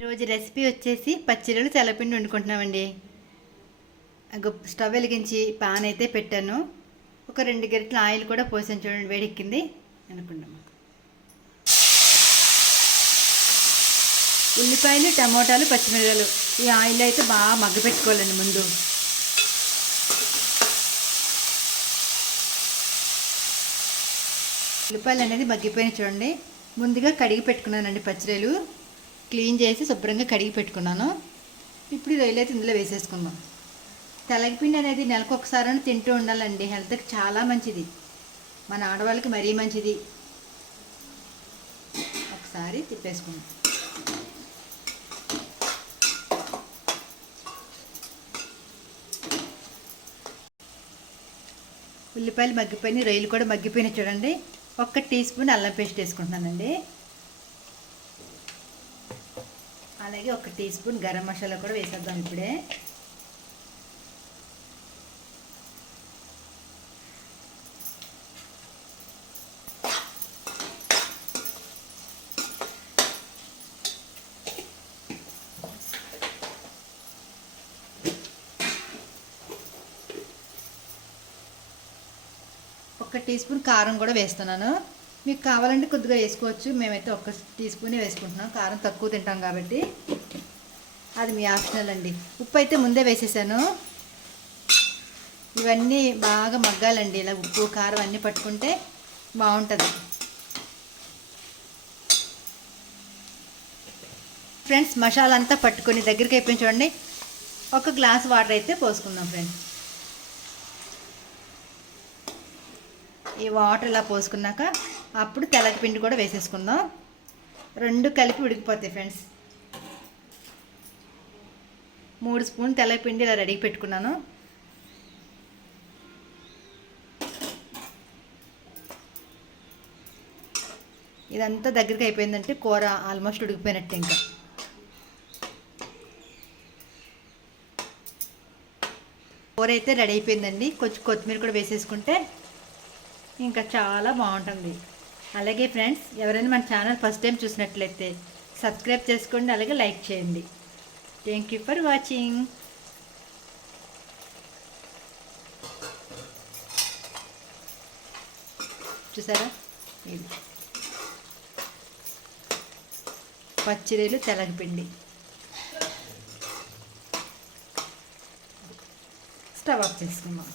ఈరోజు రెసిపీ వచ్చేసి పచ్చిరొయ్యలు తెల్లపిండి వండుకుంటున్నామండి. స్టవ్ వెలిగించి పాన్ అయితే పెట్టాను. ఒక 2 గరిటెల ఆయిల్ కూడా పోసాను, చూడండి వేడెక్కింది అనుకున్నాము. ఉల్లిపాయలు, టమోటాలు, పచ్చిమిరపకాయలు ఈ ఆయిల్ అయితే బాగా మగ్గపెట్టుకోవాలండి. ముందు ఉల్లిపాయలు అనేది మగ్గిపోయినాయి చూడండి. ముందుగా కడిగి పెట్టుకున్నానండి పచ్చిరొయ్యలు. క్లీన్ చేసి శుభ్రంగా కడిగి పెట్టుకున్నాను. ఇప్పుడు రొయ్యలు అయితే ఇందులో వేసేసుకుందాం. తెల్లపిండి అనేది నెలకు ఒకసారి తింటూ ఉండాలండి. హెల్త్కి చాలా మంచిది, మన ఆడవాళ్ళకి మరీ మంచిది. ఒకసారి తిప్పేసుకుందాం. ఉల్లిపాయలు మగ్గిపోయినాయి, రొయ్యలు కూడా మగ్గిపోయినాయి చూడండి. 1 టీ స్పూన్ అల్లం పేస్ట్ వేసుకుంటున్నానండి. అలాగే 1 టీ స్పూన్ గరం మసాలా కూడా వేసేద్దాం ఇప్పుడే. ఒక టీ స్పూన్ కారం కూడా వేస్తున్నాను. మీకు కావాలంటే కొద్దిగా వేసుకోవచ్చు. మేమైతే 1 టీ స్పూనే వేసుకుంటున్నాం, కారం తక్కువ తింటాం కాబట్టి. అది మీ ఆప్షనల్ అండి. ఉప్పు అయితే ముందే వేసేసాను. ఇవన్నీ బాగా మగ్గాలండి. ఇలా ఉప్పు కారం అన్నీ పట్టుకుంటే బాగుంటుంది. ఫ్రెండ్స్, మసాలా అంతా పట్టుకొని దగ్గరికి అయిపోయింది చూడండి. 1 గ్లాస్ వాటర్ అయితే పోసుకుందాం ఫ్రెండ్స్. ఈ వాటర్ ఇలా పోసుకున్నాక అప్పుడు తెల్లపిండి కూడా వేసేసుకుందాం. 2 కలిపి ఉడికిపోతాయి ఫ్రెండ్స్. 3 స్పూన్ తెల్లపిండి ఇలా రెడీ పెట్టుకున్నాను. ఇదంతా దగ్గరికి అయిపోయిందంటే కూర ఆల్మోస్ట్ ఉడికిపోయినట్టు. ఇంకా కూర అయితే రెడీ అయిపోయిందండి. కొంచెం కొత్తిమీర కూడా వేసేసుకుంటే ఇంకా చాలా బాగుంటుంది. అలాగే ఫ్రెండ్స్, ఎవరైనా మన ఛానల్ ఫస్ట్ టైం చూసినట్లయితే సబ్స్క్రైబ్ చేసుకోండి, అలాగే లైక్ చేయండి. Thank you for watching. చూసారా, ఇది పచ్చిరొయ్యలు తెల్లపిండి. స్టవ్ ఆఫ్ చేసుకుందాం.